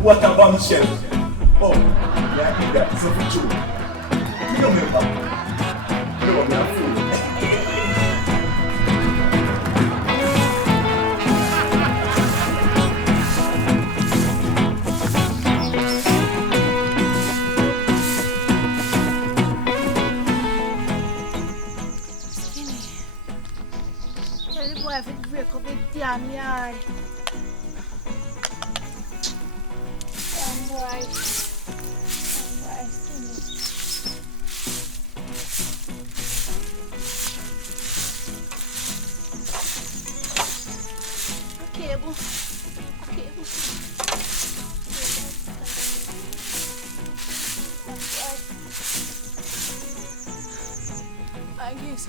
What a bombshell. Oh, yeah, that's so true. You don't remember. You don't remember. Tell the boy if it break up the damn yard. Damn boy. Cable. I guess.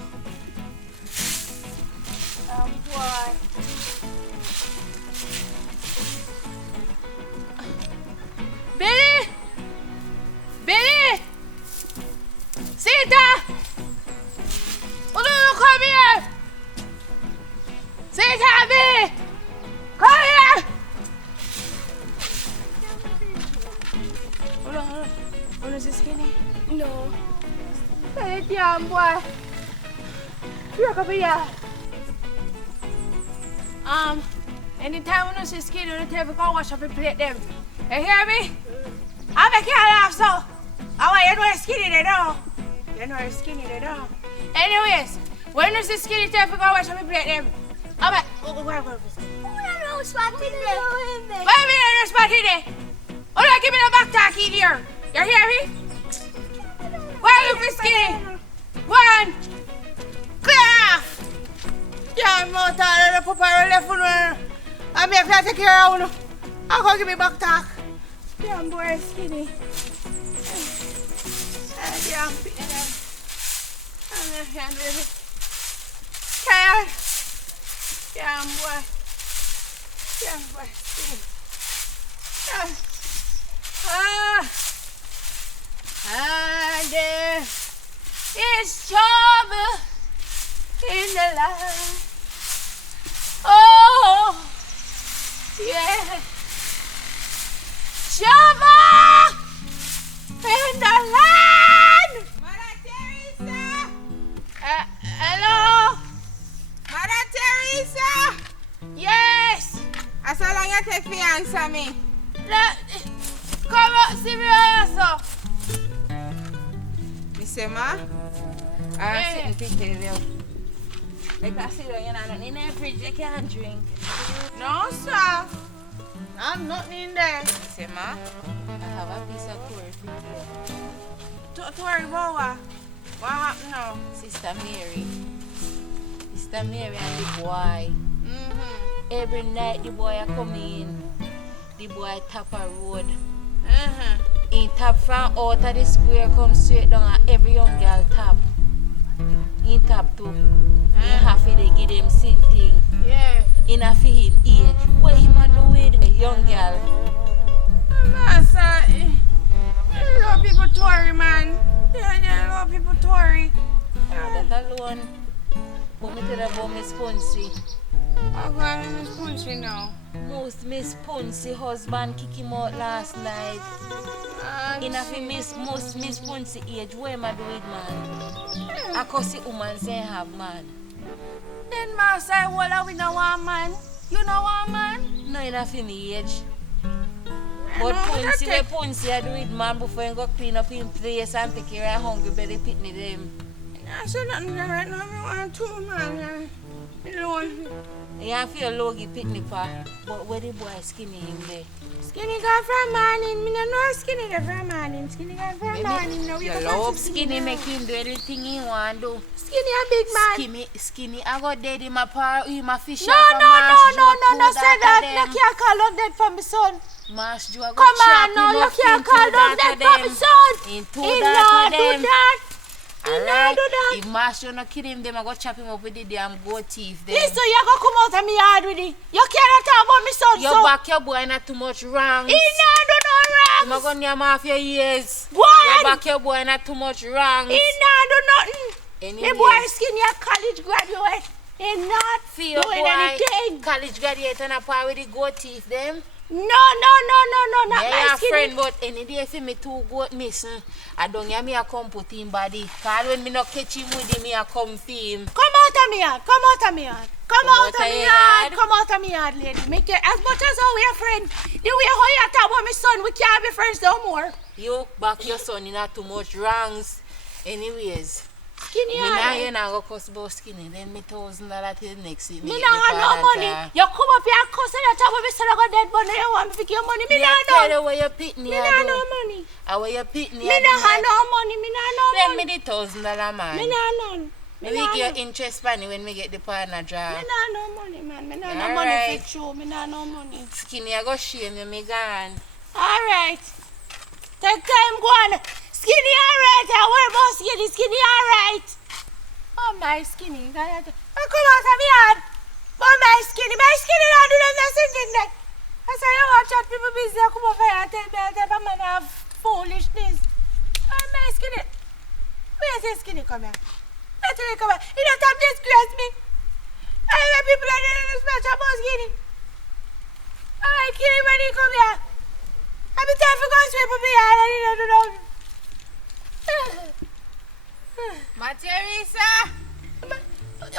Boy. Billy! Sita! Come here! Sita, Billy! Come here! Hold on. Is it skinny? No. Hey, damn boy. Look up here. Anytime when you see skinny, you tell me go wash up and plate them. You hear me? I make you laugh so. I want you to know skinny they know. You know skinny they know. Anyways, when you see skinny, tell me go wash up and plate them. I'm like, go for skinny. No spot in there. Wait a minute, no spot in there. Oh, no, give me the back talk in here. You hear me? Well, look for skinny. One. Clear off. Yeah, I'm out of the papa left for I'm here to take care of you. I'll go give me back talk. Yeah, boy, skinny. Yeah, I'm not handling it. Kyle. Yeah, boy. Yeah, boy. And there is trouble in the life. Oh, yeah. Trouble in the land. Mother Teresa. Hello. Mother Teresa. Yes. How long you take to answer me? Come up, see me also. Mr. Ma? I'm sitting to tell you. Like I said, you're not in the fridge, you can't drink. No, sir. I'm not in there. Mr. Ma? I have a piece of curry for you. Tori, what happened now? Sister Mary and the boy. Every night the boy come in. The boy tap a road. He tap from out of the square, come straight down, and every young girl tap. He tap too. He have to give them same thing. Yeah. In a for him age. What him a do with a young girl? Master, you know people Tory, man. Yeah, a lot of people Tory. That alone. But me tell you about Miss Punsy. I'm going to Miss Punchy now. Most Miss Punsy husband kick him out last night. In a fi Miss Punsy age, what am I do with man? I cause the woman say have man. Then Master, what are we no one man? You know one man? No, in a fi me age. But Punsy I do with man before he go clean up him place and take care of hungry belly pitney them. I said nothing right now. I want two man. Alone. You have to logi pitney pa. But where the boy skinny him there? Skinny got from morning. Me no know skinny got from morning. Skinny got from morning. Now you love skinny make him do anything he want do. Skinny a big man. Skinny I got dead in my par in my fish. No, say that. You can't call on dead for my son. Mash you come on, no, you can't call on dead for my son. He not do that. Alright, if Master not kill him, I go chop him up with the damn goat teeth. Listen, you go come out of me yard with it. You cannot talk about my son. Your back, your boy not too much wrong. He not do no wrong. I'm going to name off your ears. What? Your back, your boy not too much wrong. He not do nothing. The boy skinny a college graduate. He not doing anything. College graduate and a par with the goat teeth them. No. not yeah, my your skinny. friend, but any day for me two goat missing, I don't hear me a come put him body. Cause when me not catch him with him, me a come for him. Come out of me yard. Come out of me yard. Come out of me yard. yard. Come out of me yard, lady. Make it as much as how we are friends. The way how you talk about my son, we can't be friends no more. You back your son in not too much wrongs. Anyways. Skinny Me yard. now you not go cost about skinny. Then me $1,000 till next week. Me not have no money. You come up here and cuss and talk about me son I got dead money. You want me to give you money? Me Me not not tell know. you where you pick me. Me not no money. Where you pick me. Me not have no money. Me not no Lend money. me the $1,000 man. Me not none. Me will give you interest money when me get the partner job. Me not no money, man. Me not no All money right. for you. Me not no money. Skinny, I go shame you, me gone. All right. Take time, go on. Skinny, all right. I worry about skinny. Skinny, all right. Oh, my skinny. Come out of me yard. Oh, my skinny. My skinny don't do them nothing thing that. I say, you want chat people busy. Come over here and tell me that man have foolishness. Oh, my skinny. Where's your skinny? Come here. Let me come here. You don't have to disgrace me. I have people that don't respect about skinny. All right, skinny, when you come here. I've been time for going straight for me yard. I didn't know. Teresa!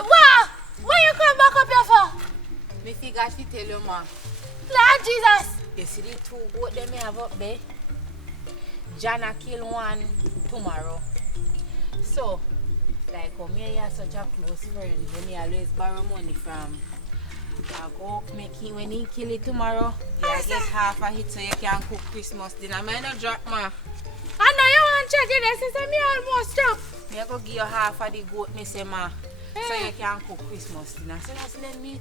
What? Where you come back up here for? Me figure to tell you, ma. Lord Jesus. You see the two goat them me have up there? Jana kill one tomorrow. So, like me are such a close friend, when he always borrow money from. I go make him when he kill it tomorrow. You get half a hit so you can cook Christmas dinner. I not drop, ma. I know you want to check it, sister. Me almost drop. Me I go give you half of the goat, me say, ma. So you can cook Christmas dinner. So just let me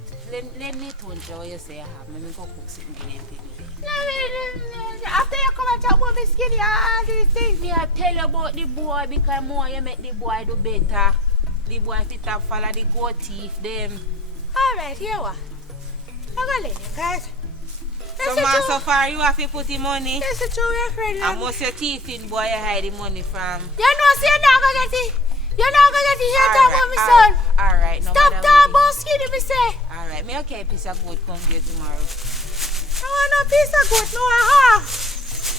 20 what you say I have. Me go cook something today. After you come and talk about me skinny and all these things. Me I tell you about the boy because more you make the boy do better. The boy fit up follow the goat thief them. Alright, here what? I'm going to let you guys. So ma, so far you have to put the money. That's the true your friend. And most your thieving boy you hide the money from. You know, see, you're not going to get it. You're not going to get it. You're talking about me son. Alright. No Stop talking about skinny, me say. Alright, me okay piece of goat come here tomorrow. I want no piece of goat, no, I have.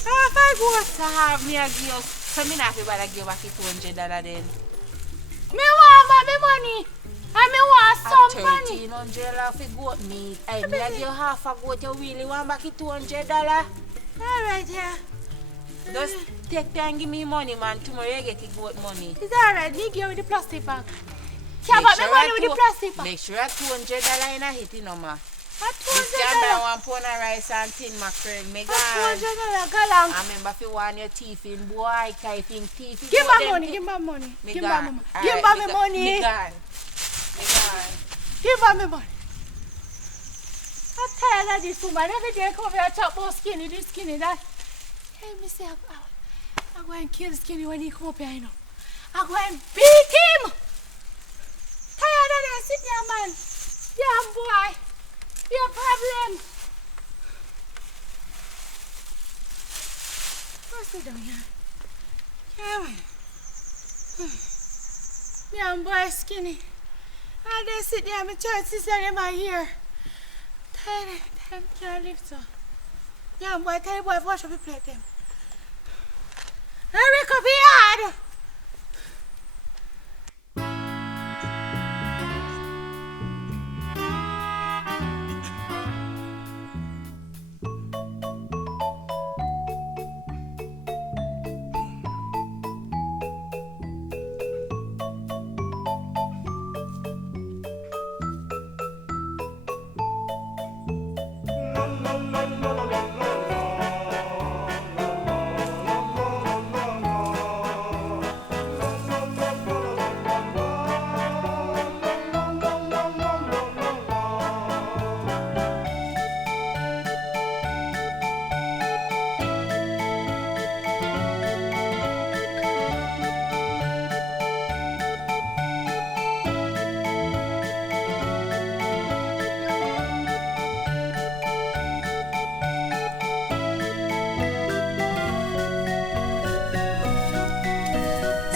I have 5 goats. So have me a give you, so me not be able to give back the $200 then. Me want my money. And me want some money. $1,300 for goat meat. Hey, me a give you half a goat, you really want back the $200? Alright, yeah. Just take time and give me money, man. Tomorrow you get the goat money. It's alright, me give you the plastic bag. Can't buy me money with the plastic bag. Make sure a $200 in a hit, you know, ma. $200. You can buy 1 pound of rice and tin mackerel. Me gone. $200, go long. I remember if you want your teeth in, boy, if you teeth in. Give my money, give my money. Me Give gone. my give my money. Me gone. Me gone. Give my money. I'm tired of this woman. Every day I come here and talk about skinny, this skinny, that. Hey, me say, I'm going to kill skinny when he come up here, you know. I'm going to beat him. Tired of that, sit there, man. Yeah, boy. Your problem. What's it down here? Come on. Yeah, boy, skinny. And they sit there, my church sister in my ear. Tired, can't live so. Yeah, boy, tell you boy, wash up your plate them. Hurry up here.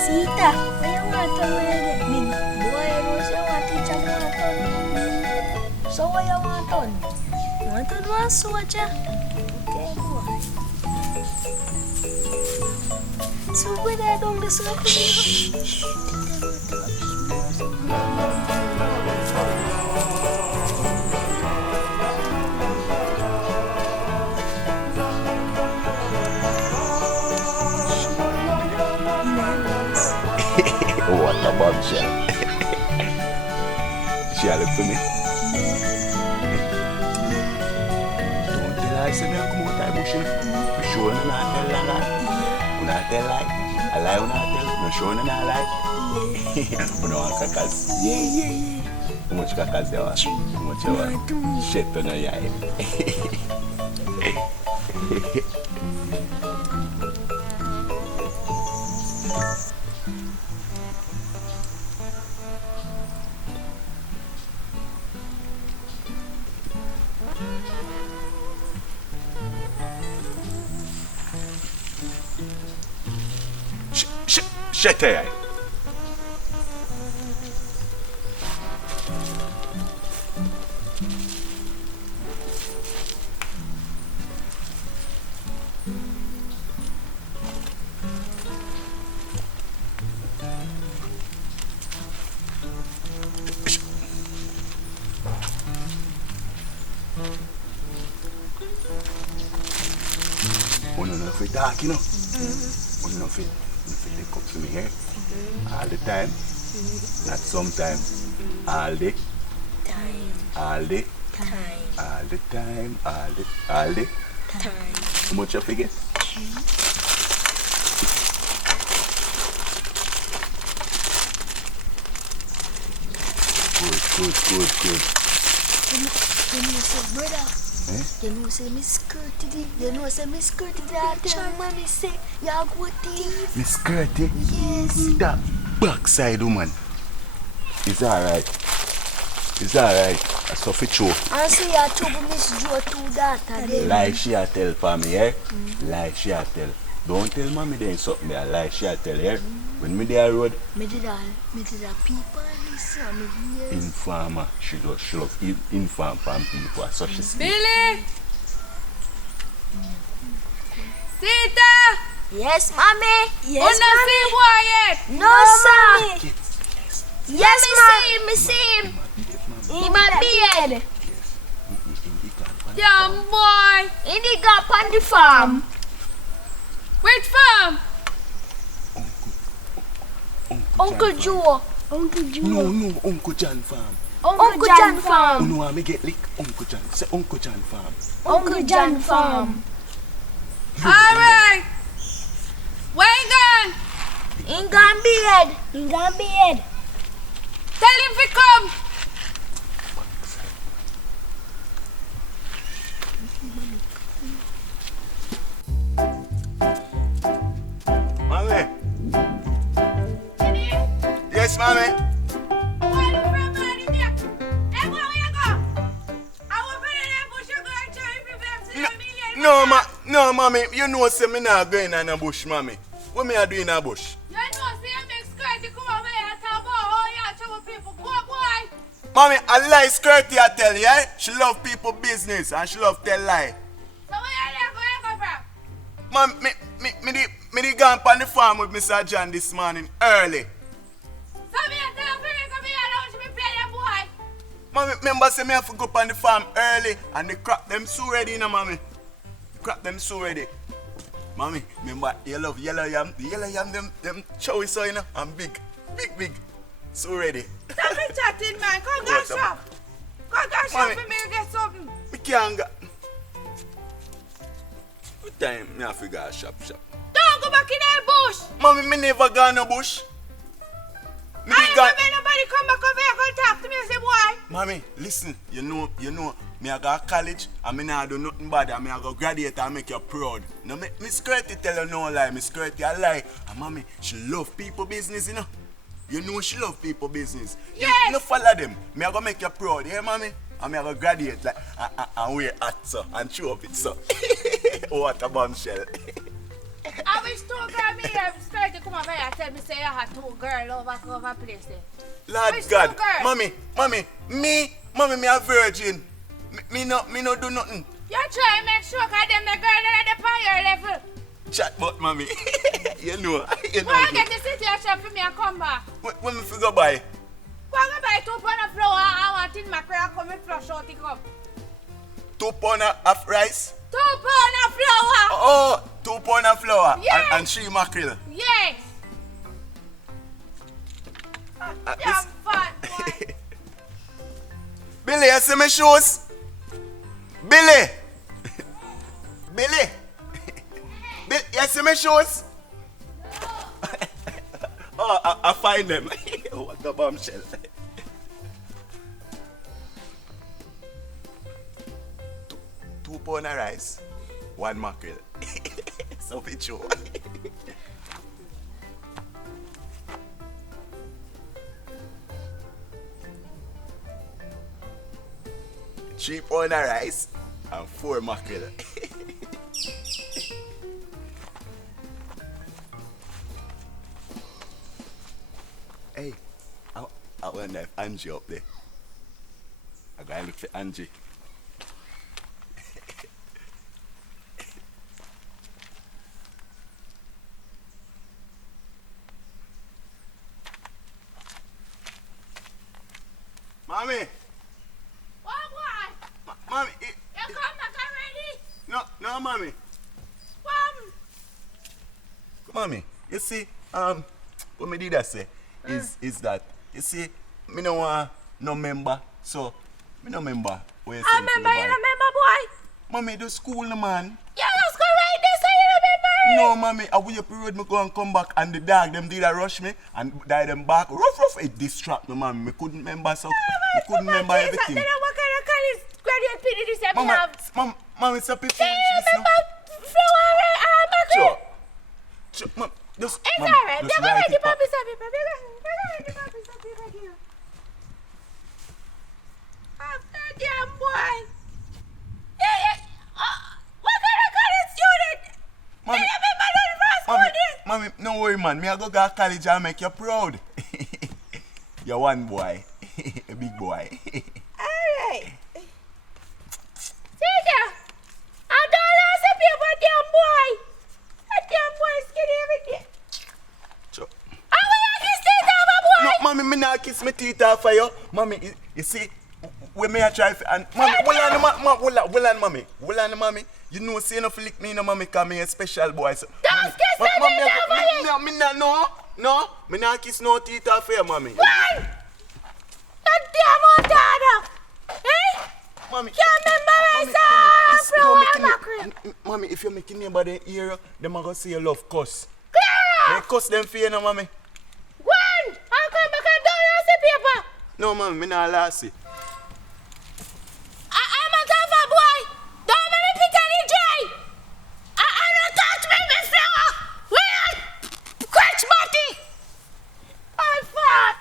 Sita, kaya nga ito mo yung buhay mo siya watin siya mga ton. So, kaya mga ton. Mga ton mga suwa siya. Okay, buhay. So when I don't listen to What a bombshell. She look for me. Don't tell her I say me come out of bush. You sure you not tell her lie? You not tell lie? A lie you not tell? You sure you not lie? You know what cacas? Yeah. How much cacas there are? How much there are? Shit on your eye. Shut your eye. One enough for dark, you know. One enough for look up to me here. All the time. Not sometime. All the time. All the Time. all the time. All the Time. How much you forget? Good. You know, say, brother. Eh? You know, say, Miss Skirty. You know, say, Miss Skirty. I tell mommy, say, you go thief. Miss Skirty? Yes. That backside woman. It's alright. It's alright. That's so for true. I say, you trouble Miss Joe to that. Lie she a tell for me, eh? Lie she a tell. Don't tell mommy there something there. Lie she a tell, eh? When me there road, Me did a people listen, me hear. informer. She love inform from people. So she speak. Billy! Sita! Yes, mommy. Yes, Who not see boy yet? No, sir. Yes, Mommy. me see him. In my beard. Young boy! In the gap on the farm. Which farm? Uncle Joe. Uncle Joe. No, Uncle John farm. Uncle John farm. No, I me get lick. Uncle John. Say Uncle John farm. Uncle John farm. Alright! Where you gone? In Gambiad. In Gambiad. Tell him to come! Mommy. Yes, mommy. Where you from, man? Hey, where you go? I will put in that bush, you go and try if you No, mommy. You know, say me not going in a bush, mommy. What me a do in a bush? You know, see, you make skirt, you come over here and talk about how you trouble people. Go, boy! Mommy, a lie skirty I tell you, eh? She love people business and she love tell lie. So where you come from? Mom, me di gone on the farm with Mr. John this morning early. So me and tell you, come here, don't you be playing that boy? Mommy, remember say me have to go up on the farm early and they crack them so ready, you know, mommy. Crack them so ready. Mommy, remember you love yellow yam. The yellow yam them chowy so, you know, and big. So ready. Stop me chatting, man. Come go shop. Come go shop Mommy. for me to get something. Me can't go. What time me have to go shop? Don't go back in that bush. Mommy, me never go no bush. Me I di ain't gone. never nobody come back over here and talk to me and say, boy. Mommy, listen, you know, me I go to college and me not do nothing bad and me I go graduate and make you proud. No, me Skirty tell you no lie, me Skirty a lie. And mommy, she love people business, you know. You know she love people business. Yes. You no follow them. Me I go make you proud, yeah, mommy? And me I go graduate like and wear hat so and show up it so. What a bombshell. I wish two girls me here start to come over here and tell me say you had two girls over place there. Lord Which God, two girls? mommy, me a virgin. Me no do nothing. You try and make sure because them the girl that are on your level. Chat but mommy. You know. Why get the situation for me and come back? When me figure buy? Go and buy 2 pounds of flour and 1 tin mackerel and come and flush out the cup. 2 pounds of rice? 2 pounds of flour. Oh, 2 pounds of flour Yes. and 3 mackerel. Yes. Damn fat boy. Billy, you see my shoes? Billy! Billy! Billy, you see my shoes? Oh, I find them. What a bombshell. 2 pounds of rice, 1 mackerel. So be true. Three pounds of rice and 4 mackerel. Hey, I wonder if Angie up there. I gotta look for Angie. Mommy! What boy? Mommy! You come back already? No, mommy. Come. Mommy, you see, what me did I say is that, you see, me no want no member, so me no member. Where you I remember, you remember, boy? Mommy, do school no man. You just go right there, so you remember it. No, mommy, I will period me go and come back and the dog them did a rush me and die them back. Rough, it distract me, mommy. Me couldn't remember so. Me couldn't remember everything. Then what kind of college graduate PD this year we Mama, have? Mommy, it's a pity. Do you remember flower Sure. Mom, just, it's mom, alright. just They're write already it back. puppies of people. They're already puppies of people here. After damn boy. Yeah. What kind of college student? Mommy, Do you remember that first student? mommy, no worry, man. Me I go to college and make you proud. You're one boy, a big boy. Alright. See ya. I don't know some people, damn boy. That damn boy skinny every day. Sure. How will you kiss this over, boy? No, mommy, me not kiss my teeth off for you. Mommy, you see, when me a try and mommy, hold on, mommy. You know, say no flick me, no, mommy, cause me a special boy. So, Don't kiss my teeth off for you. No, me not kiss no teeth off for you, mommy. When? That damn old dada. Eh? Mommy, Can't remember mommy, if you're making anybody hear, them are gonna say you love cuss. Clara! They cuss them for you, no, mommy. When? I'll come back and down and see people. No, mommy, me not last it. I'm a tougher boy. Don't make me pit any dry. I don't touch me, Miss Flower. Weird. Crutch body. I'm fat.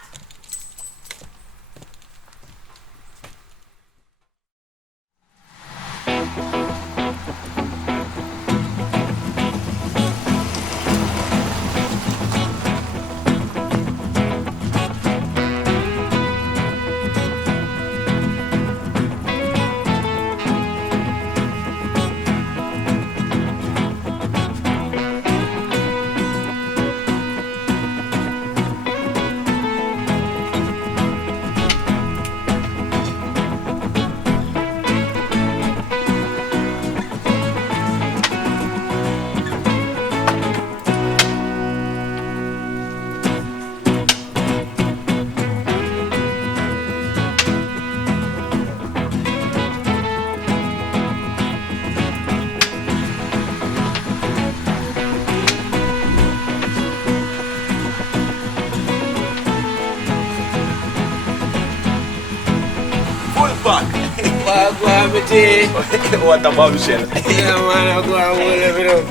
What a bombshell. Yeah, man, I go and hold it up.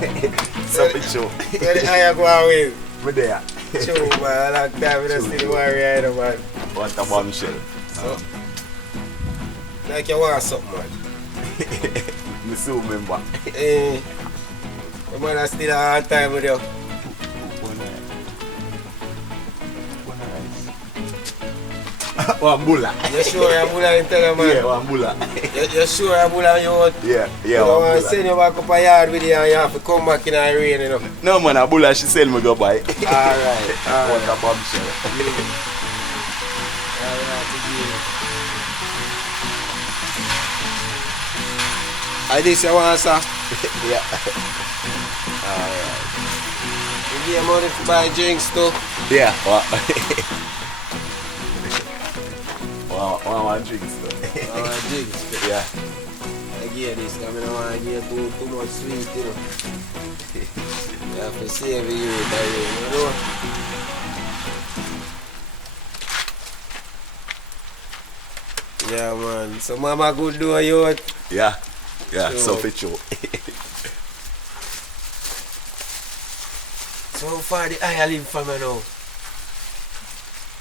So big show. Where the hell you go and with? We're there. True, man. I like that. We don't see the warrior either, man. What a bombshell. So, like you want something, man. Me still remember. Eh, the man is still a hard time with you. One bulla. You sure you're bulla in tell man? Yeah, one bulla. You sure you're bulla you? Yeah, You one don't want to bulla. send you back up a yard with you and you have to come back in the rain, you know. No man, a bulla she sell me go buy. Alright. What a bombshell. I this you want, sir? Yeah. Alright. You give money to buy drinks too? Yeah. One drinks though. Drinks. Yeah. I give this, because I don't want to give too much sweet, you know. You have to save you, you know. Yeah, man. So, mama good do you. Yeah. Yeah, Sure. so for sure. So, how far the I live from you now?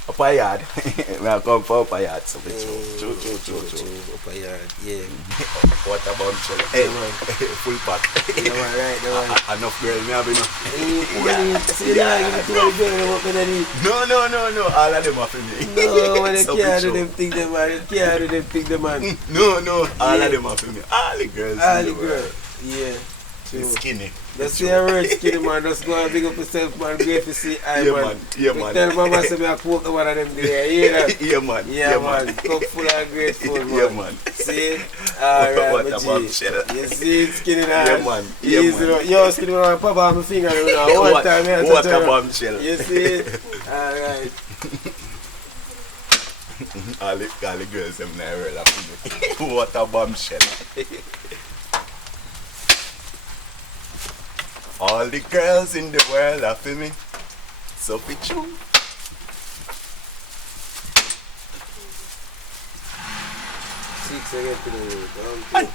Up a yard. We are come for up a yard, so for sure. True. Up a yard, yeah. What a bombshell. Hey, man. full pack. Yeah, man, right, man. Enough girl, me have enough. See, yeah, you need to go to what can I need. No. All of them are for me. No, man, you So can't for do them things, them, man. You can't do them things, them, man. No. All of them are for me. All the girls. All in the world. girls. Yeah. It's skinny. Just say a word, skinny man. Just go and big up yourself, man. Great to see I, man. Yeah, Me man. tell mama say me a quote one of them there. Yeah, Yeah, man. yeah, man. Cup full of grateful, man. Yeah, man. See? Alright, What my a G. bombshell. You see it, skinny man. Yeah, man. Yeah, Easy, man. Yo, skinny man, pop on my finger. You know. One time, yeah, What a bombshell. You see it? Alright. All the girls them now roll up with me. What a bombshell. All the girls in the world are for me. So for true. Six again to the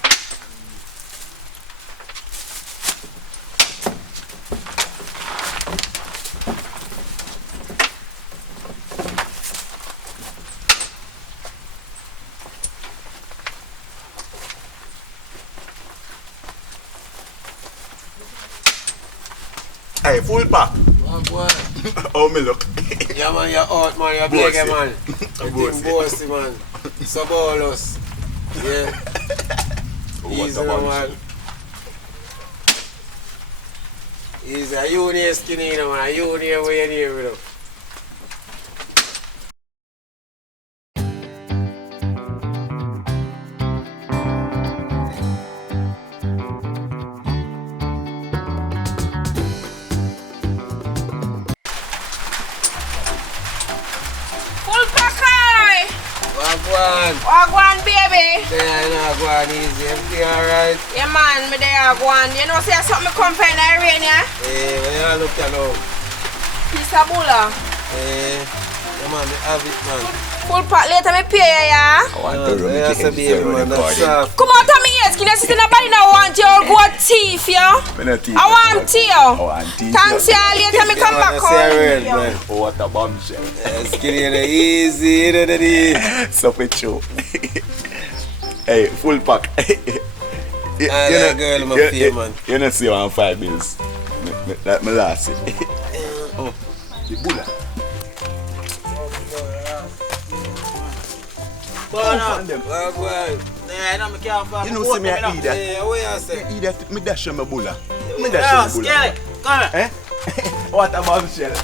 Hey, full pack. Oh, boy. How me look? Yeah, man, you're out, man. You're Bossy. big, man. I'm You're bossy, man. Sabolos. Yeah. What Easy, a man. bombshell. Easy. A union skinny, you know, man. A union way in here, you know. Full pack, Wagwan. Wagwan, baby. There, you know, go on easy. Everything alright? Yeah, man, me there, Wagwan. You know, say something come from the rain, yeah? Hey, when you look at now. Piece of bulla. Hey, yeah, man, me have it, man. Full pack later, me pay you, yeah? I want to run Yeah, that's a baby, man. That's soft. Come out of me, yes. Can you sit in the body now? Want you all good teeth, yeah? I want tea, I yo. want tea. Thanks, yeah. Later, me come Yeah, back man, say a word, home. man. Oh, what a bombshell. Skinny, you know, easy, you know, that is. So for true. Hey, full pack. You that girl in my fear, man. You know, see on 5 bills. Like my last. Oh, the bulla. Wagwan. You know, see me I eat that. Hey, what you say? Eat that. Me dash on my bulla. Me dash on my bulla. Eh? What a bombshell.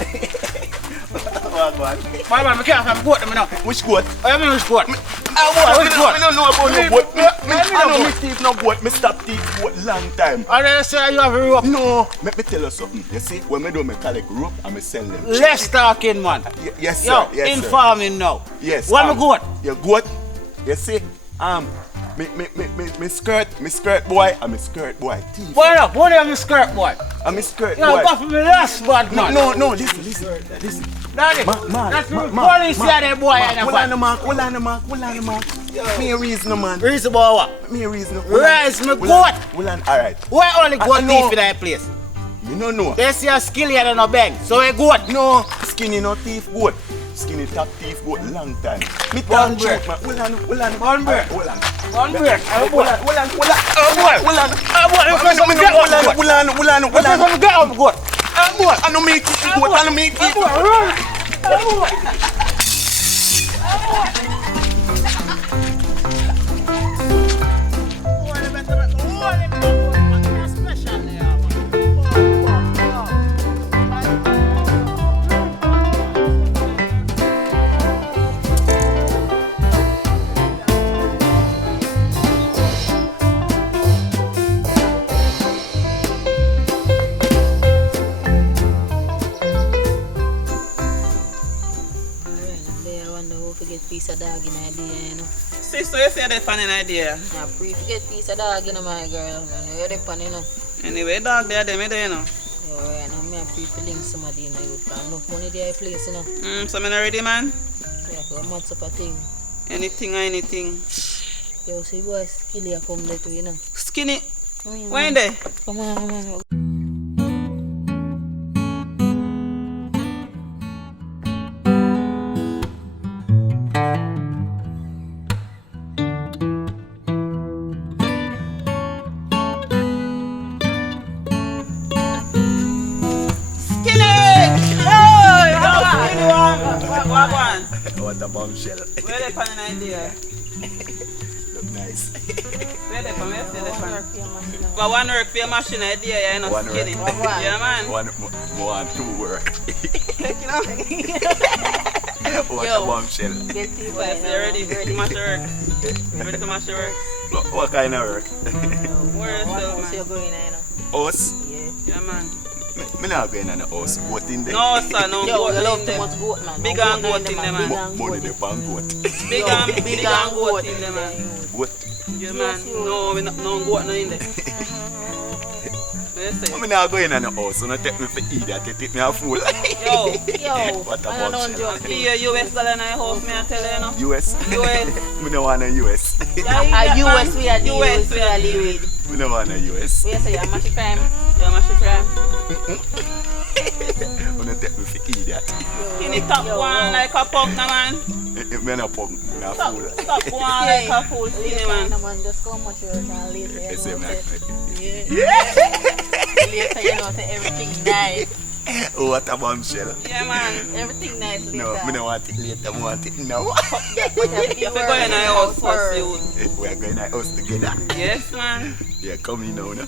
My man, I can't have goat them now. Which goat? I mean which goat? I don't know about no goat. I know me teeth no goat. Me stop teeth goat long time. I didn't say you have a rope. No, let me tell you something. You see, when me do me collect rope, I me sell them. Less talking, man. Yes, sir. Yo, Yes, in sir. farming now. Yes. What me goat? Your goat. You see, me skirt boy, I'm a skirt boy. Thief. Boy, up, what are you skirt, boy? I'm a skirt You boy. got for me last bad, man. No, listen. Daddy, Man, that's the man, police here, that boy. Hold on, man. Me a reason, man. Reason about what? Me a reason. Rise, me goat. Hold on, alright. Why only goat no. thief in that place? You don't know. They see a skill here and no bang. So we goat. No, skinny no thief goat. Skinny top thief goat long time. Me One can't break. shoot, man. Hold on. One break. Hold on. One break. Hold on. Hold on. Hold on. Get up, goat. I know me thief goat. I know me thief goat. Piece of dog in idea, you know. Sister, you say that an idea. I forget piece of dog, you know, my girl. You're the pan, you know. Anyway, dog there, them, you know. Yeah, right now, I pre-link somebody, you know, you can enough money there, place, you know. So I'm ready, man. Yeah, for a month up a thing. Anything or anything. Yo, see, boy, Skilly, come there too, you know. Skinny. Why in there? Come on. What a bombshell. Where they pan an idea? Look nice. Where they pan? Where they pan? But one work for your machine idea, you know, One skinny. work. Yeah, man. One more and two work. You know? What a bombshell. Get tea, Well, yes, they're ready to mash the work. Ready to mash the work. What kind of work? Where is the So you're man? going, you know. Us? Yeah. Yeah, man. Me not going on the house. Goat in there. No, sir, no Yo, goat you love in too them. much goat, man. Big No and goat goat in them, man. Money the pan goat. Big and goat in them, man. Goat. Yeah, man. No, we no goat no in there. Where you say? Me not going on the house. So not take me for idiot. You take me a fool. Yo, What a I don't bombshell. I see a US dollar in our house, me I tell you, no. US? US. Me no want a US. a US we are the US we are deal with. Me no want a US. We say you're mash crime. Yeah, mash the crime. You not take me for idiot. Skinny top one like a punk, no, man. Me no punk. Me a Stop fool. one like a fool, skinny, man. Man, just come much work and later, you You say know, me say, like later, you know, say everything nice. oh, what a bombshell. Yeah, man. Everything nice later. No, me no want it later. I want it now. If we go in our house first, you would. We are going to house together. Yes, man. Yeah, come in now. No,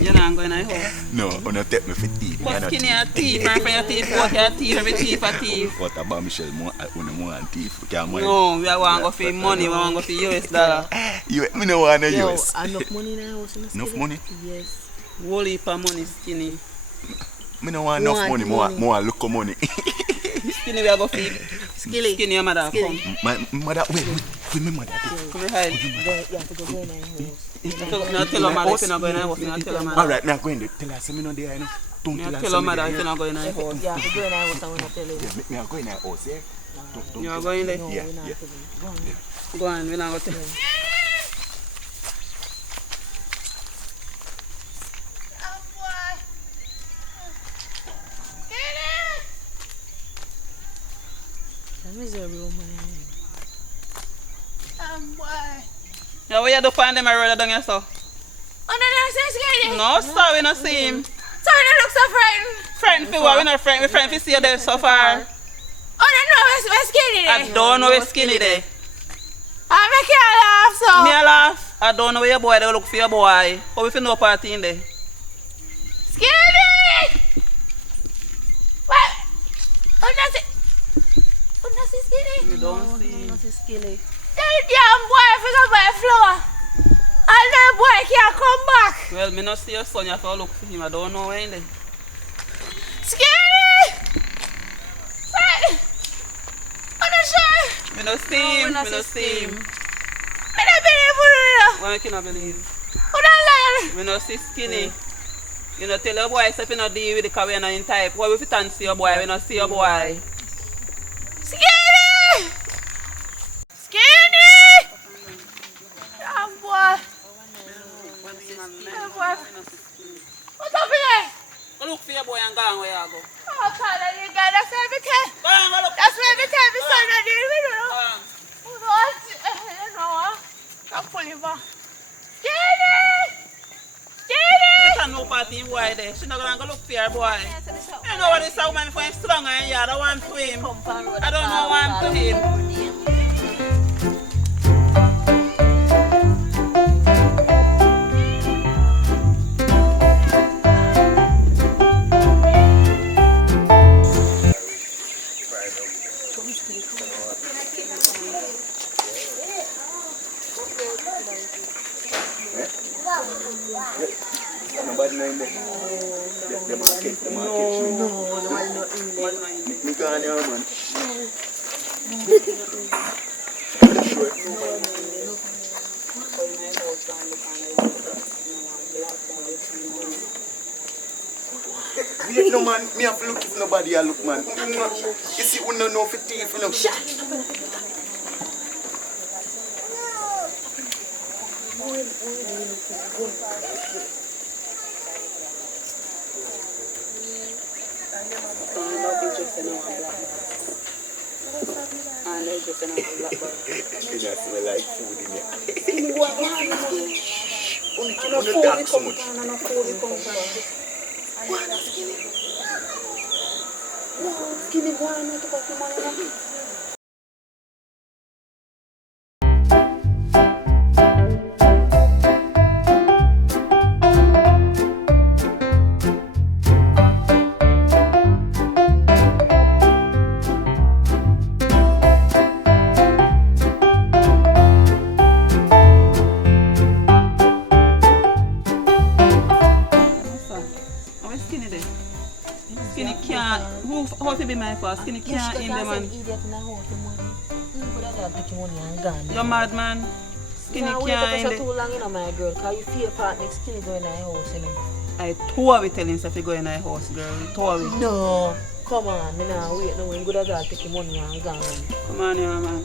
You know I'm going in our house. no, you not take me for thief. But skinny a thief, man. From your thief, what your thief, every thief a thief. What a bombshell. You want thief. You can't mind. No, we are going to go for money, we want to go for US dollar. Me no want a Yo, US. enough money in the house. Enough money? Yes. Whole heap of money, skinny. Me no want enough money. Want Me want look of money. Skinny, we are going to feed. Skilly. Skinny, your mother, come. My mother, wait, my mother. Come and hide. You have to go in the house. No, tell her mother if you're not going in our house. No, tell her mother. Alright, now go in there. Tell her, say me no there, you know. Don't No, tell her, tell say her me mother there, if you're yeah. not going in our house. You have to go in the house and we're not telling you. Yeah, me go in her house, yeah. Don't You are tell going there? No, Yeah, we're not yeah. telling you. Go on. Go on, we're not going to tell you. Miserable man. Yeah, what you do find them a road down here, so? Oh, no, no, so skinny. No, sir, we not see him. Sorry, you look so frightened. Friend for what? We not friend. We friend for see you there so far. Oh, no, no, we're skinny I there. don't know where skinny there. I make you laugh, so. Me a laugh. I don't know where your boy they look for your boy. How we fi know party in there? Skinny! What? Oh, that's it. Oh, that's it, skinny. You don't see. Not so skilly. That damn boy forgot my floor. And that boy can't come back. Well, me not see your son. You have to look for him. I don't know where in there. Skinny! What? Oh, no, sure. Me not see him. Me not see him. Me not believe you. Why you cannot believe? Oh, no, lion. We not see skinny. You know, tell your boy if you not deal with the car, we not in type. Why we fit and see your boy? We not see your boy. Skinny! Skinny! Damn boy. Damn boy. What's up here? Go look for your boy and go on where you go. Oh, God, I didn't get that's everything. Go on, go look. That's where every time my son I did with you. Go on. You know, I'm pulling back. Skinny! Skinny! She no party in boy there. She not gonna go look for her boy. You know what this woman for him strong and yeah, I don't want to him. I don't know what to him. in there. The market. Me gone here, man. Wait, no man, me have to look if nobody a look, man. You see, we don't know if it's thief, you know. It just smell like food in there. Don't talk so much. Skinny can't. How to be my first? Skinny can't in them man. You're mad man. Skinny can't in too long, you know, my girl. Cause you feel part next Skinny go in our house, you know. I told we telling if you go in our house, girl. Told we. No, come on, me now wait. No, when good as I take your money and gone. Come on, yeah, man.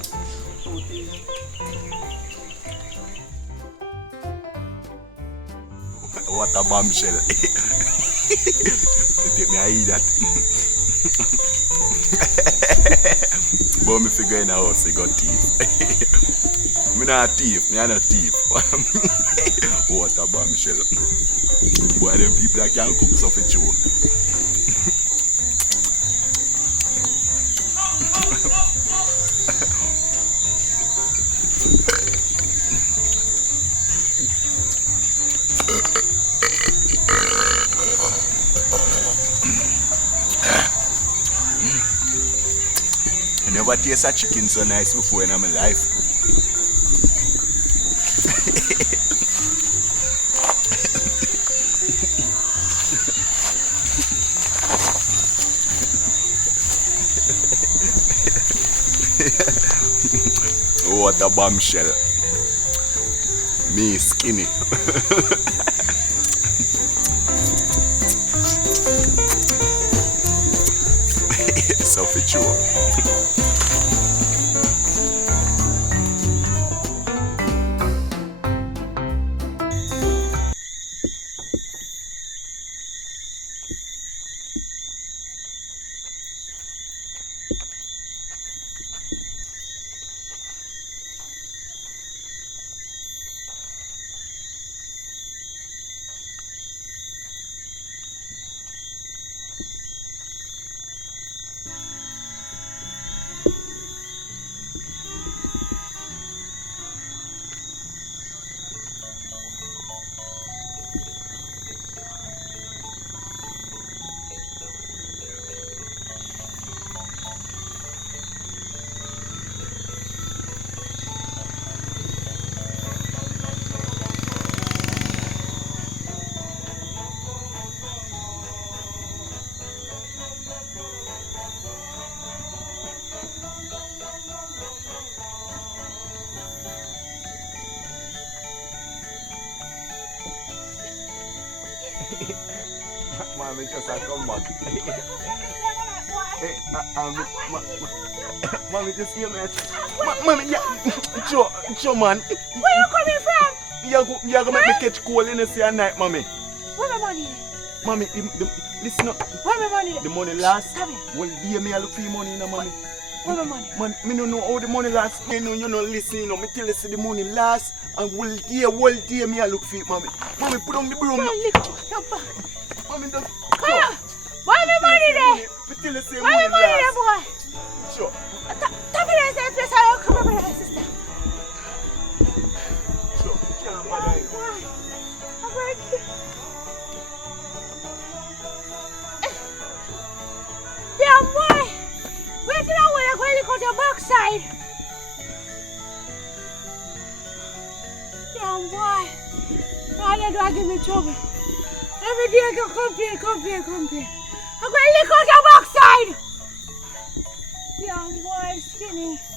What a bombshell. Take me, I eat that. But me figure in the house, I got thief. Me not a thief, me not a thief. What a bombshell. Boy, them people that can't cook stuff for you. I never taste a chicken so nice before in my life. What a bombshell. Me skinny. So for sure. Mommy just a come back. Hey, Mommy just hear me. Mommy, yeah, Joe, man. Where you coming from? You're gonna make me catch cold in the sea at night, Mommy. Where my money? Mommy, listen up. Where my money? The money last. Come here. Well, dear me, I look for your money, Mommy. Where my money? Man, me don't know how the money last. You know, listen, me tell you, the money last. And well, dear me, I look for it, Mommy. Mommy, put on the broom. Mommy, don't. Come on. Where my money there? Me tell you, say Where my money there, boy? Sure. Tell me that place. I don't come over here, sister. Sure. You can't bother you. I'm ready. Yeah, boy. Wait till I'm going to go to your backside. Yeah, boy. Now they don't give me trouble. Every day I go complain. I'm going to lick out your backside. Young boy, skinny.